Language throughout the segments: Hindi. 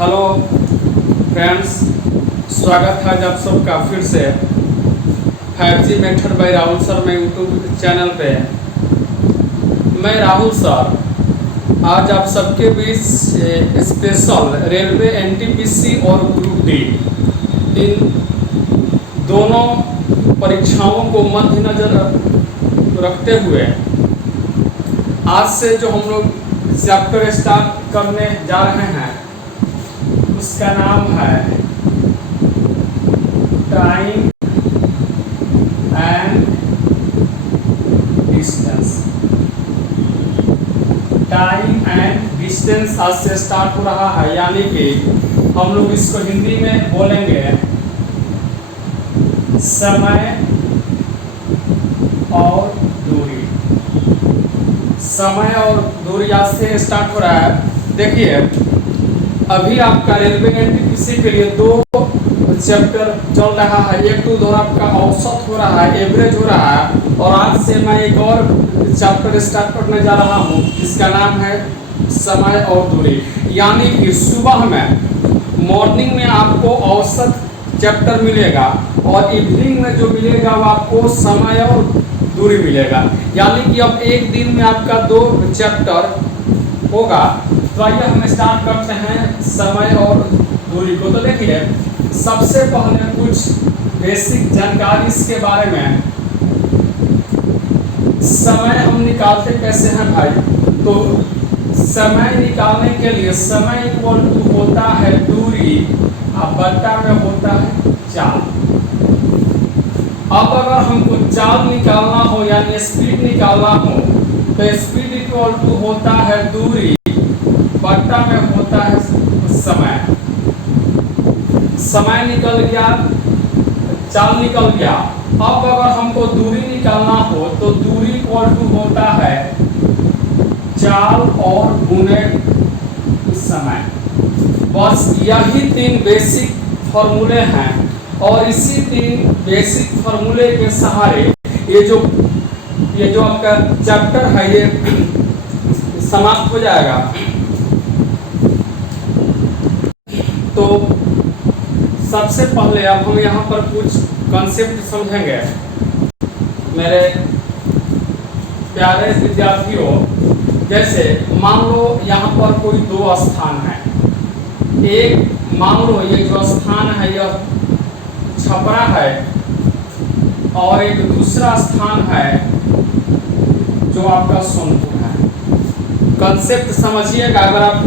हेलो फ्रेंड्स, स्वागत है आप सबका फिर से 5G method by Rahul sir में यूट्यूब चैनल पे। मैं राहुल सर आज आप सबके बीच स्पेशल रेलवे एनटीपीसी और ग्रुप डी इन दोनों परीक्षाओं को मद्देनजर रखते हुए आज से जो हम लोग चैप्टर स्टार्ट करने जा रहे हैं उसका नाम है time and distance. Time and distance आज से स्टार्ट हो रहा है, यानी कि हम लोग इसको हिंदी में बोलेंगे समय और दूरी। समय और दूरी आज से स्टार्ट हो रहा है। देखिए, अभी आपका रेलवे एनटीपीसी के लिए 2 चैप्टर चल रहा है। एक तो उधर आपका औसत हो रहा है, एवरेज हो रहा है, और आज से मैं एक और चैप्टर स्टार्ट करने जा रहा हूँ जिसका नाम है समय और दूरी। यानी कि सुबह में मॉर्निंग में आपको औसत चैप्टर मिलेगा और इवनिंग में जो मिलेगा वो आपको समय और दूरी मिलेगा। यानी कि अब एक दिन में आपका 2 चैप्टर होगा। तो आइए हम स्टार्ट करते हैं समय और दूरी को। तो देखिए, सबसे पहले कुछ बेसिक जानकारी इसके बारे में। समय हम निकालते कैसे हैं भाई? तो समय निकालने के लिए समय इक्वल टू होता है दूरी और बट्टा में होता है चाल। अब अगर हमको चाल निकालना हो यानी स्पीड निकालना हो तो स्पीड इक्वल टू होता है दूरी बट्टा में होता है समय। समय निकल गया, चाल निकल गया। अब अगर हमको दूरी निकालना हो तो दूरी इक्वल टू होता है चाल और गुणे समय। बस यही 3 बेसिक फॉर्मूले हैं और इसी 3 बेसिक फॉर्मूले के सहारे ये जो आपका चैप्टर है ये समाप्त हो जाएगा। तो सबसे पहले अब हम यहाँ पर कुछ कॉन्सेप्ट समझेंगे। मेरे प्यारे विद्यार्थियों, जैसे मान लो यहाँ पर कोई 2 स्थान है। एक मान लो ये जो स्थान है यह छपरा है और एक दूसरा स्थान है जो आपका सोनपुर है। कॉन्सेप्ट समझिएगा। अगर आप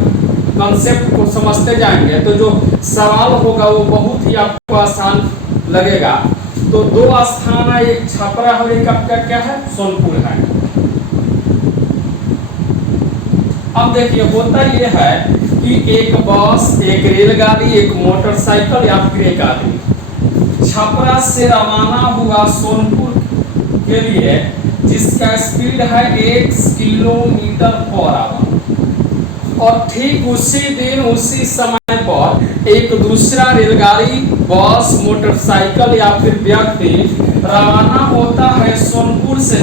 कॉन्सेप्ट को समझते जाएंगे तो जो सवाल होगा वो बहुत ही आपको आसान लगेगा। तो 2 स्थान है, एक छपरा और एक आपका क्या है, सोनपुर है। अब देखिए, होता ये है कि एक बस, एक रेलगाड़ी, एक मोटरसाइकिल या फिर एक आदमी छपरा से रवाना हुआ सोनपुर के लिए जिसका स्पीड है 1 किलोमीटर पर आवर। और ठीक उसी दिन उसी समय पर एक दूसरा रेलगाड़ी, बस, मोटरसाइकिल या फिर व्यक्ति रवाना होता है सोनपुर से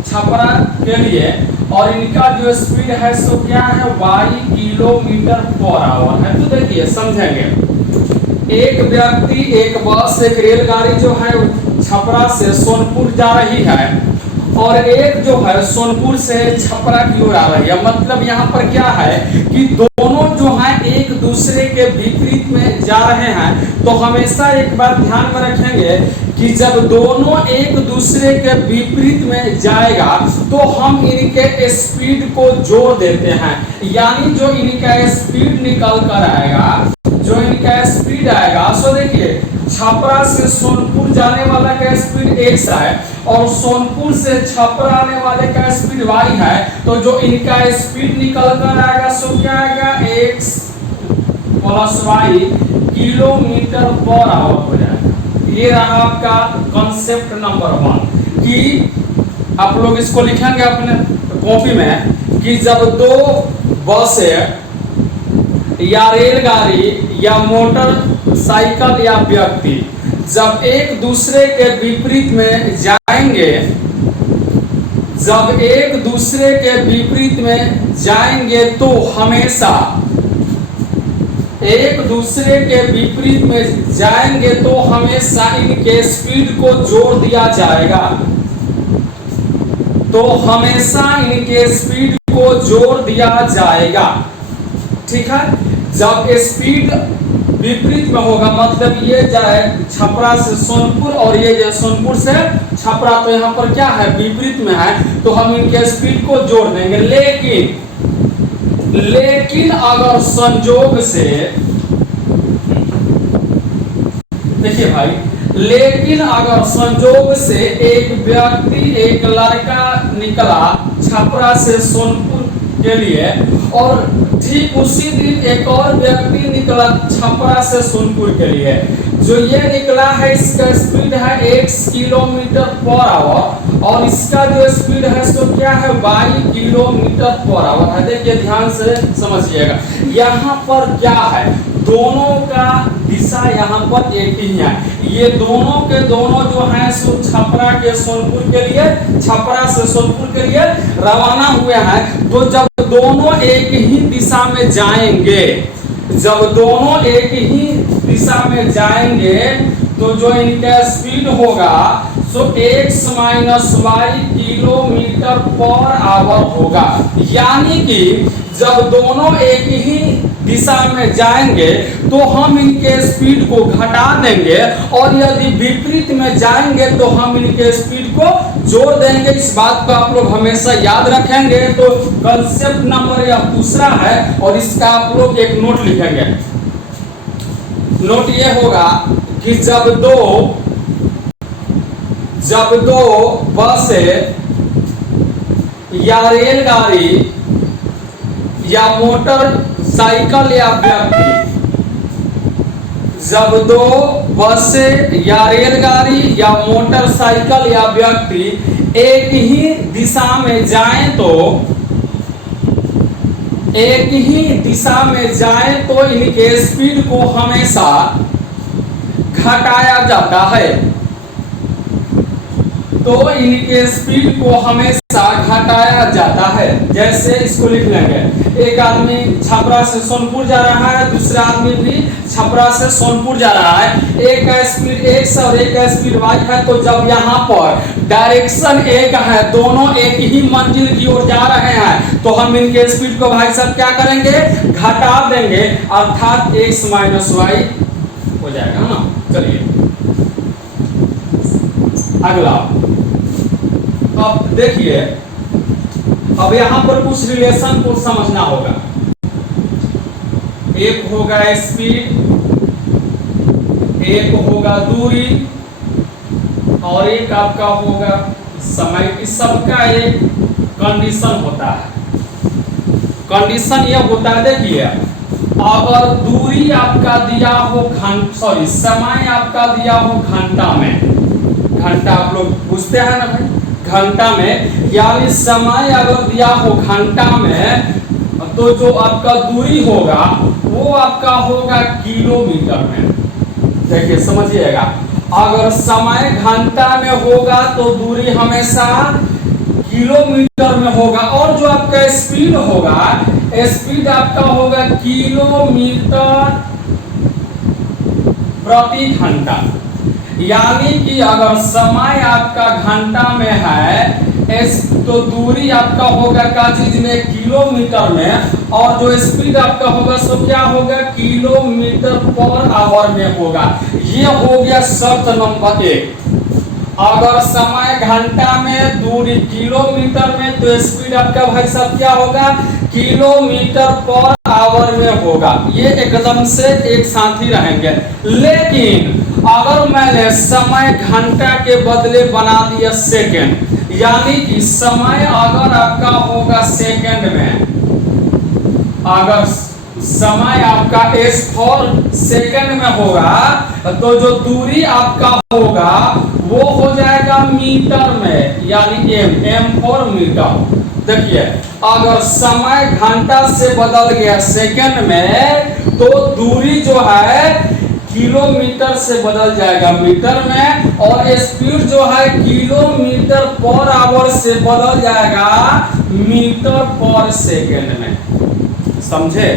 छपरा के लिए और इनका जो स्पीड है सो क्या है, y किलोमीटर पर आवर है। तो देखिए समझेंगे, एक व्यक्ति, एक बस, एक रेलगाड़ी जो है छपरा से सोनपुर जा रही है और एक जो है सोनपुर से छपरा की ओर आ रही है। मतलब यहाँ पर क्या है कि दोनों जो है एक दूसरे के विपरीत में जा रहे हैं। तो हमेशा एक बात ध्यान में रखेंगे कि जब दोनों एक दूसरे के विपरीत में जाएगा तो हम इनके स्पीड को जोड़ देते हैं। यानी जो इनका स्पीड निकल कर आएगा, जो इनका स्पीड आएगा, सो देखिए छपरा से सोनपुर जाने वाला का स्पीड x है और सोनपुर से छपरा आने वाले का स्पीड y है। तो जो इनका स्पीड निकल कर आएगा सो क्या आएगा, x प्लस y किलोमीटर पर आवर हो जाएगा। ये रहा आपका कॉन्सेप्ट नंबर 1 कि आप लोग इसको लिखेंगे अपने कॉपी में कि जब 2 बसें या रेलगाड़ी या मोटरसाइकिल या व्यक्ति जब एक दूसरे के विपरीत में जाएंगे, जब एक दूसरे के विपरीत में जाएंगे तो हमेशा एक एक दूसरे के विपरीत में जाएंगे तो हमेशा इनके स्पीड को जोड़ दिया जाएगा, तो हमेशा इनके स्पीड को जोड़ दिया जाएगा। ठीक है, जब स्पीड विपरीत में होगा, मतलब ये जाए छपरा से सोनपुर और ये जो सोनपुर से छपरा, तो यहाँ पर क्या है, विपरीत में है, तो हम इनके स्पीड को जोड़ देंगे। लेकिन अगर संजोग से, देखिए भाई, लेकिन अगर संजोग से एक व्यक्ति, एक लड़का निकला छपरा से सोनपुर के लिए और ठीक उसी दिन एक और व्यक्ति निकला छपरा से सोनपुर के लिए, जो ये निकला है इसका स्पीड है 1 किलोमीटर पर आवर और इसका जो स्पीड है सो क्या है 22 किलोमीटर पर आवर है। देखिए ध्यान से समझिएगा, यहाँ पर क्या है, दोनों का दिशा यहाँ पर एक ही है। ये दोनों के दोनों जो हैं सो छपरा के सोनपुर के लिए, छपरा से सोनपुर के लिए रवाना हुए हैं। तो जब दोनों एक ही दिशा में जाएंगे, जब दोनों एक ही दिशा में जाएंगे तो जो इनका स्पीड होगा सो x माइनस वाई किलोमीटर पर आवर होगा। यानी कि जब दोनों एक ही दिशा में जाएंगे तो हम इनके स्पीड को घटा देंगे और यदि विपरीत में जाएंगे तो हम इनके स्पीड को जोड़ देंगे। इस बात को आप लोग हमेशा याद रखेंगे। तो कंसेप्ट नंबर यह दूसरा है और इसका आप लोग एक नोट लिखेंगे। नोट ये होगा कि जब दो बस या रेलगाड़ी या मोटर साइकिल या व्यक्ति, जब दो बस या रेलगाड़ी या मोटरसाइकिल या व्यक्ति एक ही दिशा में जाएं तो इनके स्पीड को हमेशा घटाया जाता है। तो इनके स्पीड को हमेशा घटाया जाता है। जैसे इसको लिख लेंगे, एक आदमी छपरा से सोनपुर जा रहा है, दूसरा आदमी भी छपरा से सोनपुर जा रहा है। एक का स्पीड x और एक का स्पीड y है। तो जब यहाँ पर डायरेक्शन एक है, दोनों एक ही मंजिल की ओर जा रहे हैं, तो हम इनके स्पीड को भाई साहब क्या करेंगे, घटा देंगे, अर्थात x माइनस वाई हो जाएगा ना। चलिए अगला, अब देखिए, अब यहां पर कुछ रिलेशन को समझना होगा। एक होगा स्पीड, एक होगा दूरी और एक आपका होगा समय। इस सबका एक कंडीशन होता है। कंडीशन यह होता है, देखिए, अगर दूरी आपका दिया हो समय आपका दिया हो घंटा में, घंटा आप लोग पूछते हैं ना भाई, घंटा में, यानी समय अगर दिया हो घंटा में, तो जो आपका दूरी होगा वो आपका होगा किलोमीटर में। देखिए समझिएगा, अगर समय घंटा में होगा तो दूरी हमेशा किलोमीटर में होगा और जो आपका स्पीड होगा, स्पीड आपका होगा किलोमीटर प्रति घंटा। यानी कि अगर समय आपका घंटा में है तो दूरी आपका होगा का चीज में किलोमीटर में और जो स्पीड आपका होगा सो क्या होगा, किलोमीटर पर आवर में होगा। ये हो गया शर्त नंबर 1। अगर समय घंटा में, दूरी किलोमीटर में, तो स्पीड आपका भाई साहब क्या होगा, किलोमीटर पर आवर में होगा। ये एकदम से एक साथ ही रहेंगे। लेकिन अगर मैंने समय घंटा के बदले बना दिया सेकंड, यानी कि समय अगर आपका होगा सेकंड में, अगर समय आपका s4 सेकंड में होगा तो जो दूरी आपका होगा वो हो जाएगा मीटर में, यानी m4 मीटर। देखिए, अगर समय घंटा से बदल गया सेकंड में तो दूरी जो है किलोमीटर से बदल जाएगा मीटर में और स्पीड जो है किलोमीटर पर आवर से बदल जाएगा मीटर पर सेकंड में। समझे?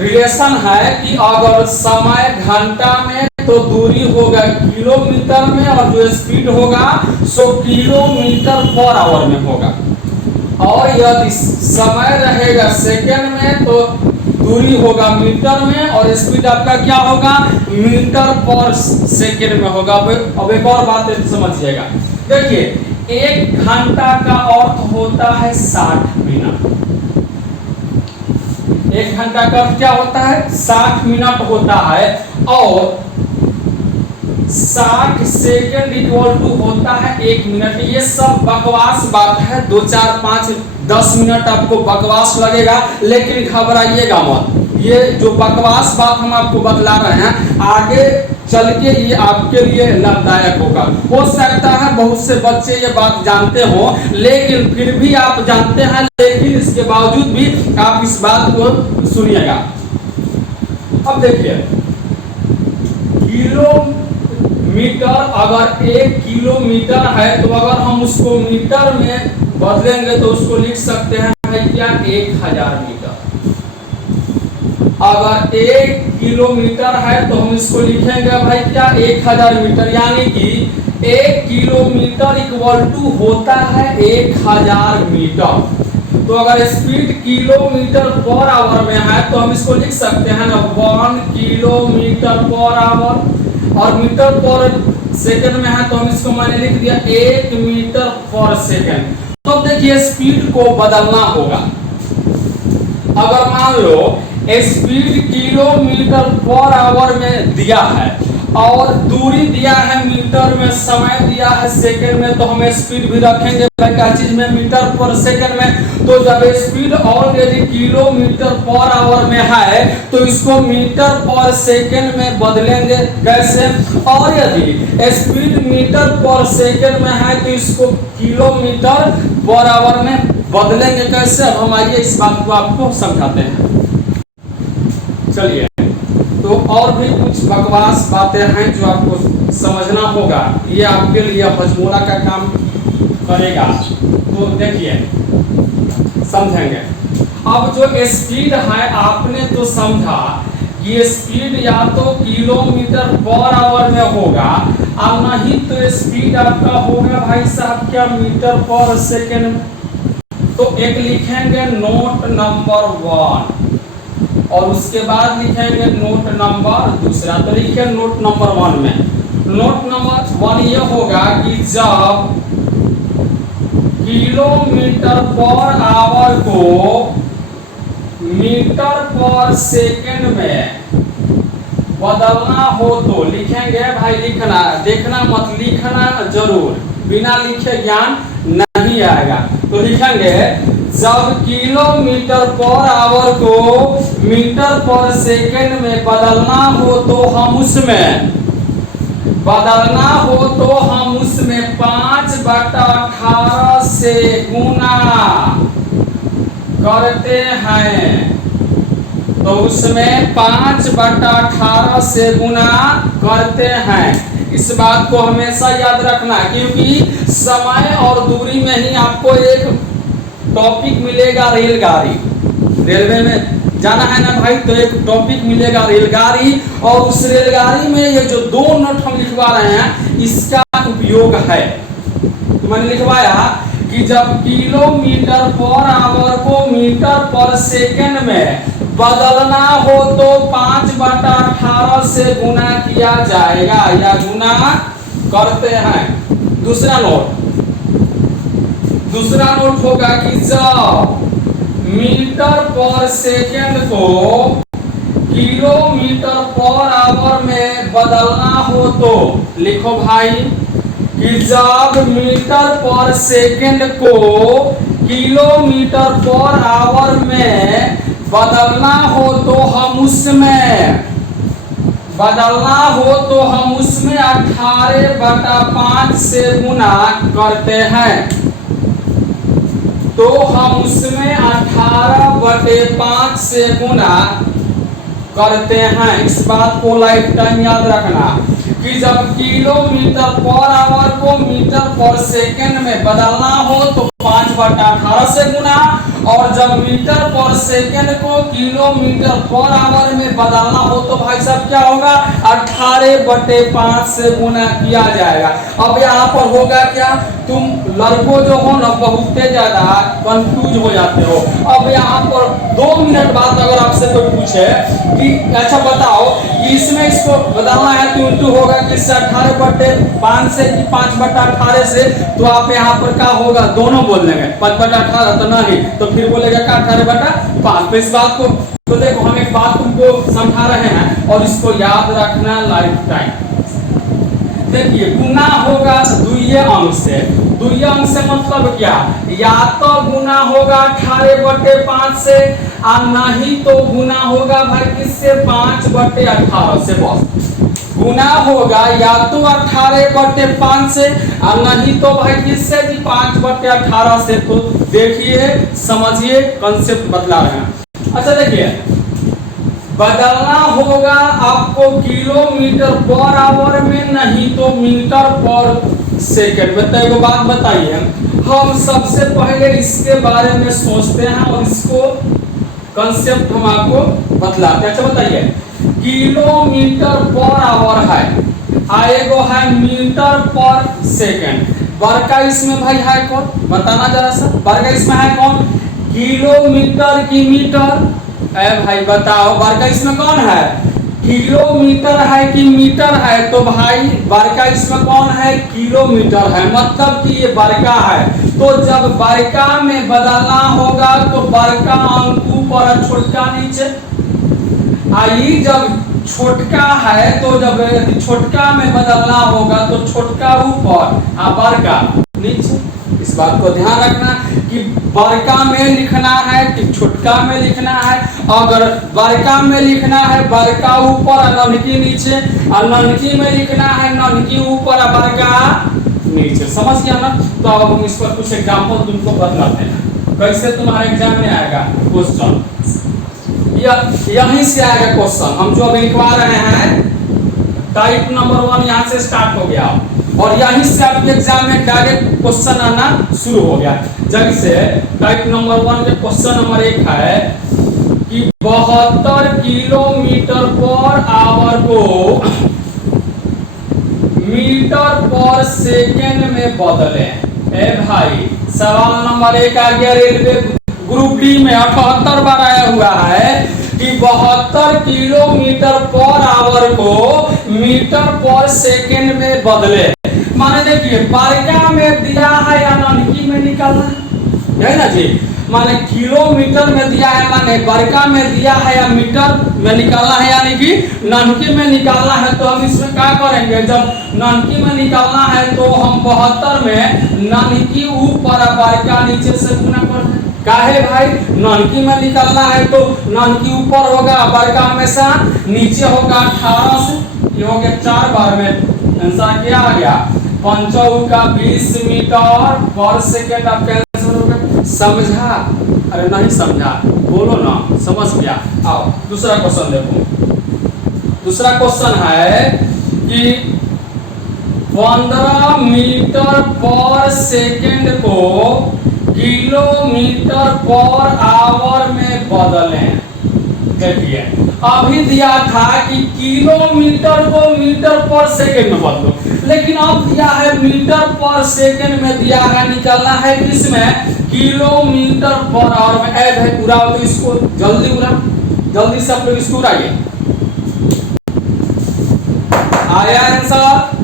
रिलेशन है कि अगर समय घंटा में तो दूरी होगा किलोमीटर में और जो स्पीड होगा सो किलोमीटर पर आवर में होगा, और यदि समय रहेगा सेकंड में तो दूरी होगा मीटर में और स्पीड आपका क्या होगा मीटर पर सेकंड में होगा। अब एक और बात समझिएगा, देखिए 1 घंटा का अर्थ होता है 60 मिनट। 1 घंटा का अर्थ क्या होता है 60 मिनट होता है, और 60 सेकंड इक्वल टू होता है 1 मिनट। ये सब बकवास बात है, 2 4 5 10 मिनट आपको बकवास लगेगा, लेकिन घबराइएगा मत। ये जो बकवास बात हम आपको बतला रहे हैं आगे चल के ये आपके लिए लाभदायक होगा। हो सकता है बहुत से बच्चे ये बात जानते हो, लेकिन फिर भी आप जानते हैं, लेकिन इसके बावजूद भी आप इस बात को सुनिएगा। अब देखिए किलोमीटर, अगर 1 किलोमीटर है तो अगर हम उसको मीटर में बदलेंगे तो उसको लिख सकते हैं भाई क्या 1000 मीटर। अगर 1 किलोमीटर है तो हम इसको लिखेंगे भाई क्या 1000 मीटर, यानी कि 1 किलोमीटर इक्वल टू होता है 1000 मीटर। तो अगर स्पीड किलोमीटर पर आवर में है तो हम इसको लिख सकते हैं ना 1 किलोमीटर पर आवर, और मीटर पर सेकंड में है तो हम इसको मैंने लिख दिया 1 मीटर पर सेकंड। तो देखिए स्पीड को बदलना होगा। अगर मान लो स्पीड किलोमीटर पर आवर में दिया है और दूरी दिया है मीटर में, समय दिया है सेकंड में, तो हम स्पीड भी रखेंगे क्या चीज में मीटर पर सेकंड में। तो जब स्पीड ऑलरेडी किलोमीटर पर आवर में है तो इसको मीटर पर सेकंड में बदलेंगे कैसे, और यदि स्पीड मीटर पर सेकंड में है तो इसको किलोमीटर पर आवर में बदलेंगे कैसे। अब हम आइए इस बात को आपको समझाते हैं। चलिए, तो और भी कुछ बकवास बातें हैं जो आपको समझना होगा, ये आपके लिए हजमोला का काम करेगा। तो देखिए समझेंगे। अब जो स्पीड है आपने तो समझा कि स्पीड या तो किलोमीटर पर आवर में होगा और नहीं तो स्पीड आपका होगा भाई साहब क्या मीटर पर सेकेंड। तो एक लिखेंगे नोट नंबर 1 और उसके बाद लिखेंगे नोट नंबर दूसरा। तो लिखे नोट नंबर 1 में, नोट नंबर 1 ये होगा कि जब किलोमीटर पर आवर को मीटर पर सेकंड में बदलना हो तो लिखेंगे भाई, लिखना देखना मत, लिखना जरूर, बिना लिखे ज्ञान नहीं आएगा। तो लिखेंगे जब किलोमीटर पर आवर को मीटर पर सेकंड में बदलना हो तो हम उसमें 5/18 से गुना करते हैं। तो उसमें 5/18 से गुना करते हैं। इस बात को हमेशा याद रखना, क्योंकि समय और दूरी में ही आपको एक टॉपिक मिलेगा रेलगाड़ी। रेलवे में जाना है ना भाई, तो एक टॉपिक मिलेगा रेलगाड़ी, और उस रेलगाड़ी में ये जो 2 नोट हम लिखवा रहे हैं इसका उपयोग है। तो मैंने लिखवाया कि जब किलोमीटर पर आवर को मीटर पर सेकंड में बदलना हो तो 5/18 से गुना किया जाएगा या गुना करते हैं। दूसरा नोट होगा कि जब मीटर पर सेकंड को किलोमीटर पर आवर में बदलना हो तो लिखो भाई कि जब मीटर पर सेकंड को किलोमीटर पर आवर में बदलना हो तो हम उसमें 18/5 से गुना करते हैं। तो हम उसमें 18/5 से गुना करते हैं। इस बात को लाइफ टाइम याद रखना कि जब किलोमीटर पर आवर को मीटर पर सेकंड में बदलना हो तो 5/18 से गुना, और जब मीटर पर सेकेंड को किलोमीटर पर आवर में बदलना हो तो भाई साहब क्या होगा, 18/5 से गुना किया जाएगा। अब यहाँ पर होगा क्या, तुम लड़कों जो हो ना बहुत ज्यादा कंफ्यूज हो जाते हो। अब यहाँ पर 2 मिनट बाद अगर आपसे कोई पूछे कि अच्छा बताओ कि इसमें इसको बदलना है तो उल्टू होगा कि 18/5 से कि 5/18 से, तो आप यहाँ पर क्या होगा, दोनों बोल देंगे। 5/18 तो नहीं, तो फिर बोलेगा क्या 18/5। तो इस बात को तो देखो, हम एक बात तुमको समझा रहे हैं और इसको याद रखना लाइफ टाइम। देखिए गुना होगा द्वितीय अंक से। द्वितीय अंक से मतलब क्या, या तो गुना होगा 18/5 से और नहीं तो गुना होगा भाई किससे, 5/18 से। बस गुना होगा या तो 18/5 से और नहीं तो भाई किससे, 5/18 से। तो देखिए समझिए, कंसेप्ट बदला रहे हैं। अच्छा देखिए, बदलना होगा आपको किलोमीटर पर आवर में, नहीं तो मीटर पर सेकंड में। तो एक बात बताइए, हम सबसे पहले इसके बारे में सोचते हैं और इसको कंसेप्ट हम आपको बतलाते हैं। अच्छा बताइए, किलोमीटर पर आवर है, आएगो है मीटर पर सेकंड। वर्ग इसमें भाई है कौन, बताना जरा सा, वर्ग इसमें है कौन, किलोमीटर की मीटर। भाई बताओ वर्ग इसमें कौन है, किलोमीटर है कि मीटर है, तो भाई वर्ग इसमें कौन है, किलोमीटर है, मतलब कि ये वर्गा है। तो जब वर्गा में बदलना होगा तो वर्गा अंक ऊपर छोटका नीचे, आई जब छोटका है तो जब छोटका में बदलना होगा तो छोटका ऊपर और वर्गा नीचे। इस बात को ध्यान रखना कि वर्गा में लिखना है कि छोटका में लिखना है। अगर वर्गा में लिखना है वर्गा ऊपर और ननकी नीचे, और ननकी में लिखना है ननकी ऊपर और वर्गा नीचे। समझ गया ना। तो अब हम इस पर कुछ एग्जांपल तुमको बतलाते हैं, कैसे तुम्हारे एग्जाम में आएगा क्वेश्चन। यहीं से आएगा क्वेश्चन, हम जो अभी लिखवा रहे हैं टाइप नंबर 1 यहाँ से स्टार्ट हो गया और यहीं से आपके एग्जाम में डायरेक्ट क्वेश्चन आना शुरू हो गया। जैसे टाइप नंबर 1 के क्वेश्चन नंबर 1 है कि 72 किलोमीटर पर आवर को मीटर पर सेकेंड में बदले। ए भाई सवाल नंबर 1 आ गया रेलवे ग्रुप डी में 78 बार आया हुआ है कि 72 किलोमीटर पर आवर को मीटर पर सेकेंड में बदले। माने देखिए वर्गा में दिया है या ननकी में निकालना है ना जी, माने किलोमीटर में दिया है माने वर्गा में दिया है या मीटर में निकालना है, यानी कि ननकी में निकालना है। तो हम इसमें क्या करेंगे, जब ननकी में निकालना है तो हम 72 में ननकी ऊपर वर्गा नीचे से गुना कर दें। काहे भाई, ननकी में निकालना है तो ननकी ऊपर होगा वर्गा हमेशा नीचे होगा 18 से। ये हो गया 4 बार में आंसर क्या आ गया, 5 का 20 मीटर पर सेकेंड। आप कैंसिल हो गया, समझा, अरे नहीं समझा बोलो ना, समझ गया। आओ दूसरा क्वेश्चन देखो। दूसरा क्वेश्चन है कि 15 मीटर पर सेकेंड को किलोमीटर पर आवर में बदलें। देखिए अभी दिया था कि किलोमीटर को मीटर पर सेकेंड में बदलो, लेकिन अब दिया है मीटर पर सेकेंड में दिया है, निकालना है किसमें, किलोमीटर पर आवर में। ऐड है पूरा, तो इसको जल्दी उड़ा, जल्दी सब लोग इसको उड़ाइए। आया आंसर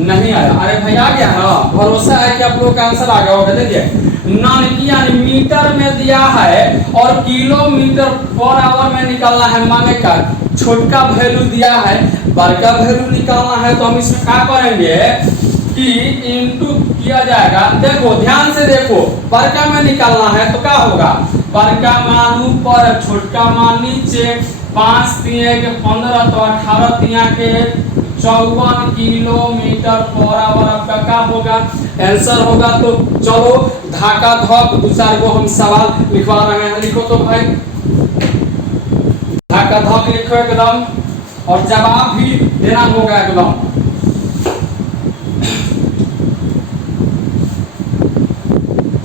नहीं आया, अरे भाई आ गया ना, भरोसा है कि आप लोगों का आंसर आ गया होगा। देखिए ननकी यानी मीटर में दिया है और किलोमीटर पर आवर में निकालना है, माने का छोटका वैल्यू दिया है बड़का वैल्यू निकालना है। तो हम इसमें क्या करेंगे कि इनटू किया जाएगा। देखो ध्यान से देखो, बड़का में निकालना है तो क्या होगा, बड़का मान ऊपर छोटका मान नीचे, 5 3 के 15 तो 18 3 के 54 किलोमीटर पर आवर आपका क्या होगा, आंसर होगा। तो चलो धाका धक दूसरा को हम सवाल लिखवा रहे हैं, लिखो तो भाई धाका धक लिखो एकदम, और जवाब भी देना होगा एकदम।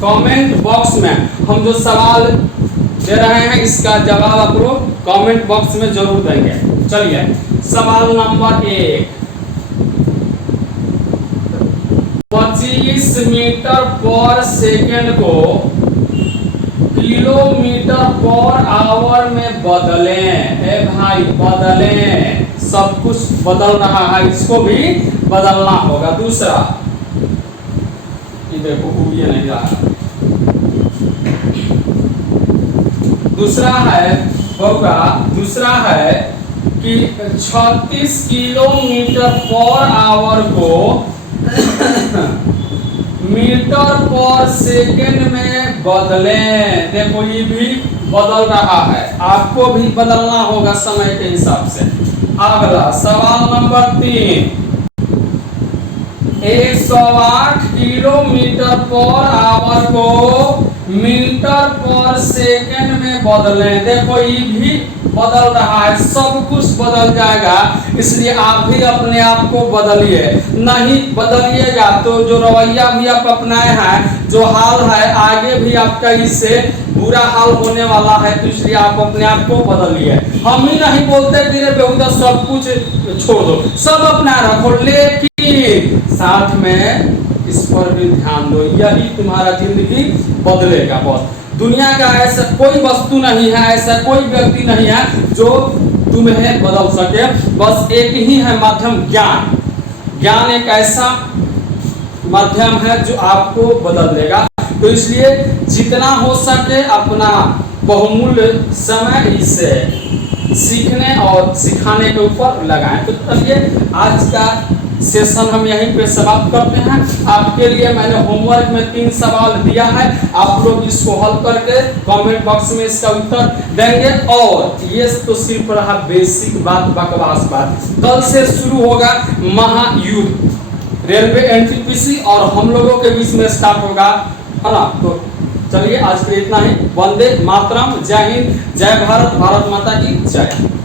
कमेंट बॉक्स में हम जो सवाल दे रहे हैं इसका जवाब आप लोग कमेंट बॉक्स में जरूर देंगे। चलिए सवाल नंबर 1, 25 मीटर पर सेकंड को किलोमीटर पर आवर में बदलें। ए भाई बदलें, सब कुछ बदल रहा है, इसको भी बदलना होगा। दूसरा ये देखो ये नहीं रहा। दूसरा है होगा, दूसरा है कि 36 किलोमीटर पर आवर को मीटर पर सेकंड में बदलें। देखो ये भी बदल रहा है, आपको भी बदलना होगा समय के हिसाब से। अगला सवाल नंबर 3, 108 किलोमीटर पर आवर को मीटर पर सेकंड में बदलें। देखो ये भी बदल रहा है, सब कुछ बदल जाएगा, इसलिए आप भी अपने आप को बदलिए। नहीं बदलिएगा तो जो रवैया भी आप अपनाए हैं, जो हाल है, आगे भी आपका इससे बुरा हाल होने वाला है, तो इसलिए आप अपने आप को बदलिए। हम ही नहीं बोलते तेरे बेहुदा सब कुछ छोड़ दो, सब अपना रखो, लेकिन साथ में इस पर भी ध्यान दो, यही तुम्हारा जिंदगी बदलेगा। बस दुनिया का ऐसा कोई वस्तु नहीं है, ऐसा कोई व्यक्ति नहीं है जो तुम्हें बदल सके। बस एक ही है माध्यम, ज्ञान। ज्ञान एक ऐसा माध्यम है जो आपको बदल देगा। तो इसलिए जितना हो सके अपना बहुमूल्य समय इससे सीखने और सिखाने के ऊपर लगाएं। तो चलिए आज का सेशन हम यहीं पे समाप्त करते हैं। आपके लिए मैंने होमवर्क में 3 सवाल दिया है, आप लोग इसको हल करके कमेंट बॉक्स में इसका उत्तर देंगे। और ये तो सिर्फ रहा बेसिक बात, बकवास बात। कल से शुरू होगा महायुद्ध, रेलवे एनटीपीसी और हम लोगों के बीच में स्टार्ट होगा, है ना। तो चलिए आज के लिए इतना ही। वंदे मातरम, जय हिंद, जय भारत, भारत माता की जय।